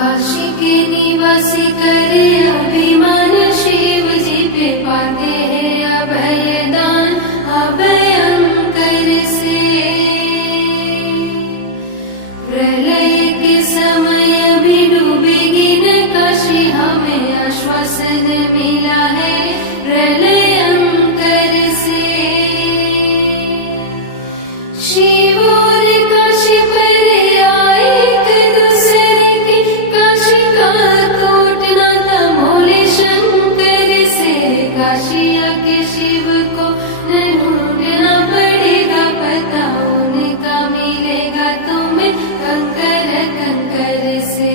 काशी के निवासी करे अभिमान, शिव जी पे पाते हैं अभयदान अभयंकर से। प्रलय के समय भी डूबेगी न काशी, हमें आश्वासन मिला है प्रलयंकर से। शिव और काशी पर आए एक दूसरे की, काशी का कोट नाता मोले शंकर से। काशी आके शिव को न ढूंढना पड़ेगा, पता उनका मिलेगा तुम्हें कंकर कंकर से।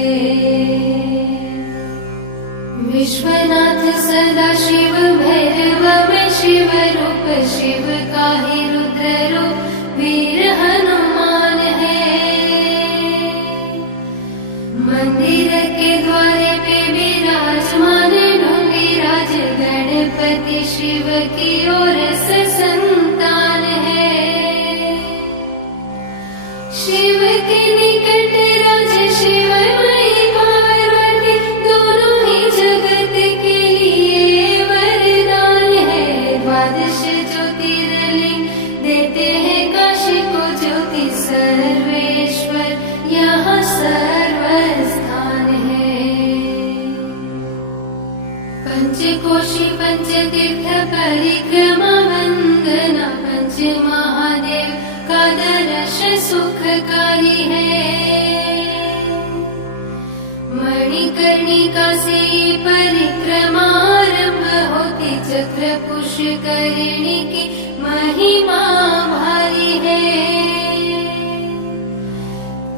विश्वनाथ सदा शिव भैरव में शिव रूप, शिव का ही रुद्र रूप वीर हनुमान है। मंदिर के द्वारे पे विराजमान ढोंगीराज, गणपति शिव की ओर से संतान है। शिव के निकट राज शिव मई पार्वती, दोनों ही जगत के लिए वरदान है। द्वादश ज्योतिर्लिंग देते हैं काशी को ज्योति, सर्वेश्वर यहाँ सर्वस्थान है। पंचकोशी पंचतीर्थ परिक्रमा वंदना, पंच महादेव का दर्श सुखकारी है। मणिकर्णिका से परिक्रमा आरंभ होती, चक्र पुष्करिणी की महिमा भारी है।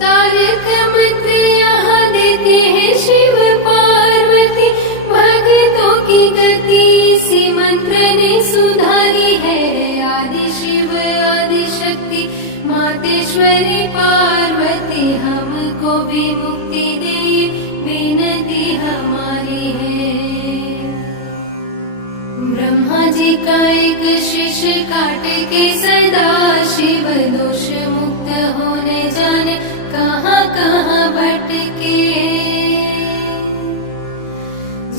तारक मंत्र यहाँ देते हैं शिव पार्वती, भक्तों की गति इसी मंत्र ने सुधारी है। आदि शिव आदि शक्ति मातेश्वरी पार्वती, हमको भी मुक्ति दे विनती हमारी है। ब्रह्मा जी का एक शीश काट के सदा शिव दोष मुक्त होने जाने कहाँ कहाँ भटके।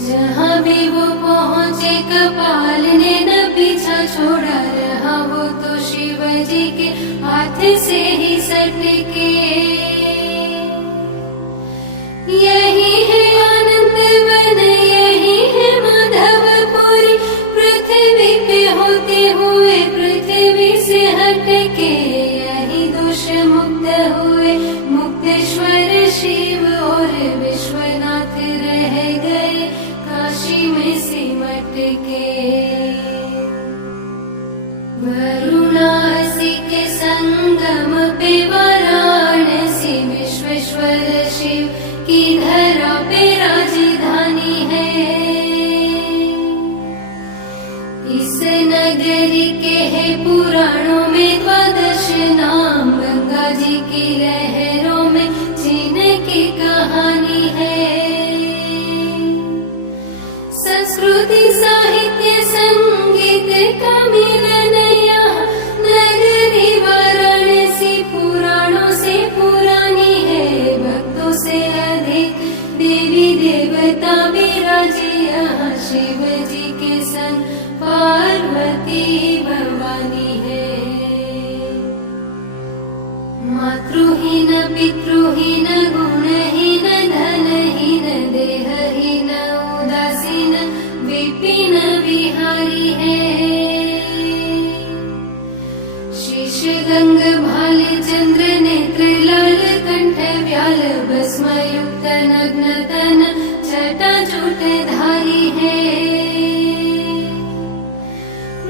जहाँ भी वो पहुँचे कपाल ने न पीछा छोड़ा, रहा वो तो शिव जी के हाथ से ही सटके। यही है आनंद वन, यही है माधवपुरी, पृथ्वी पे होते हुए पृथ्वी से हटके। यही दोष मुक्त हुए मुक्तेश्वर शिव, और विश्वनाथ रह गए काशी में सिमट के। वाराणसी के संगम पे वाराणसी, विश्वेश्वर शिव की धरा पे राजधानी है। इस नगरी के है पुराणों में द्वादश नाम, गंगा जी की लहरों में जिनकी कहानी है। संस्कृति साहित्य संगीत का मिलन यहाँ, नगरी वाराणसी पुराणों से पुरानी है। भक्तों से अधिक देवी देवता विराजी यहाँ, शिव जी के संग पार्वती भवानी है। मातृहीन पितृहीन गुणहीन धनहीन देहहीन उदासीन विपिन विहारी है। शीश गंग भाल चंद्र नेत्र लाल कंठ व्याल, भस्मयुक्त नग्न तन जटाजूट धारी है।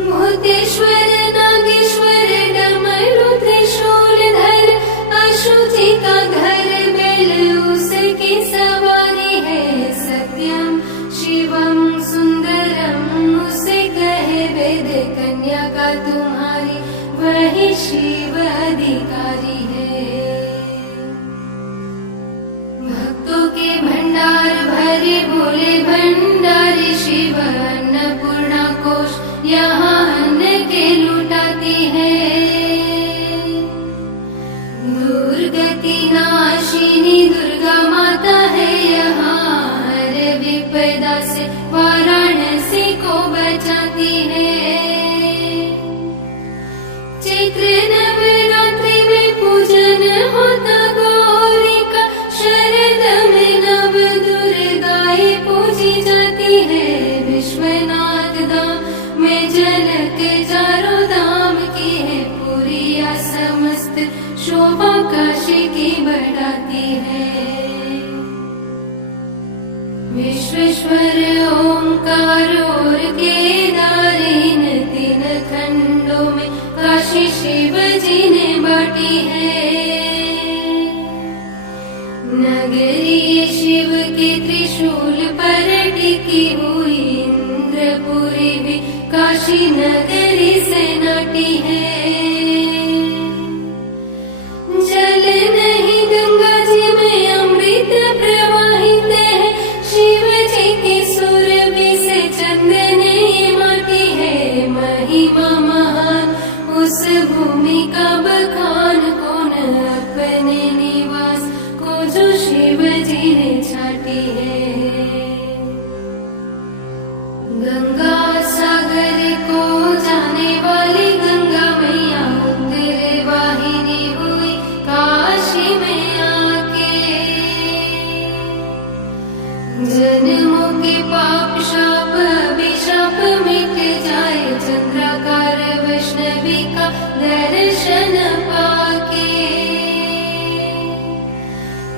भूतेश्वर नागेश्वर डमरू त्रिशूलधर, अशुचि का घर बेल उसकी सवारी है। सत्यम शिवम सुंदरम उसे कहे वेद, कन्या का तुम्हारी वही शिव अधिकारी है। भक्तों के भंडार भरे बोले भंडारी, शिव अन्नपूर्णा कोश यहाँ अन्न के लुटाती है। दुर्गति नाशिनी दुर्गा माता है, विश्वेश्वर ओंकार और केदार इन तीन खंडों में काशी शिव जी ने बांटी है। नगरी शिव के त्रिशूल पर टिकी हुई इंद्रपुरी भी काशी नगरी से नाटी है। जल नहीं गंगा जी में अमृत प्रवाहित है, शिव जी की सुरभि से चंदन ये माटी है। महिमा महान उस भूमि का बखान कौन, अपने निवास को जो शिव जी ने छाटी है। गंगा सागर को जाने वाली गंगा मैया उत्तर वाहिनी हुई काशी में आके। जन्मों के पाप शाप अभिशाप मिट जाए, चंद्राकार वैष्णवी का दर्शन पाके।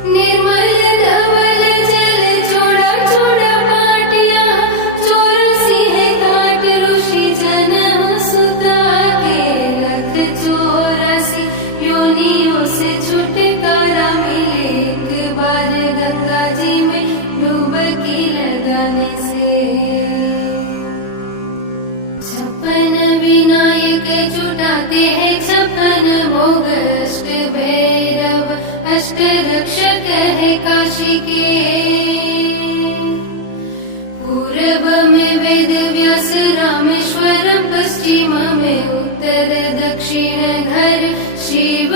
निर्मल धवल जल छोड़ा छोड़ा पाटिया, चौरासी है घाट ऋषि जन सुता के। लख 84 योनियों से छुटकारा मिले, एक बार गंगा जी में डुबकी लगाने से। 56 विनायक जुटाते हैं 56 भोग, अष्ट भैरव अष्ट रक्षक है काशी के। पूर्व में वेद व्यास रामेश्वरम, पश्चिम में उत्तर दक्षिण घर शिव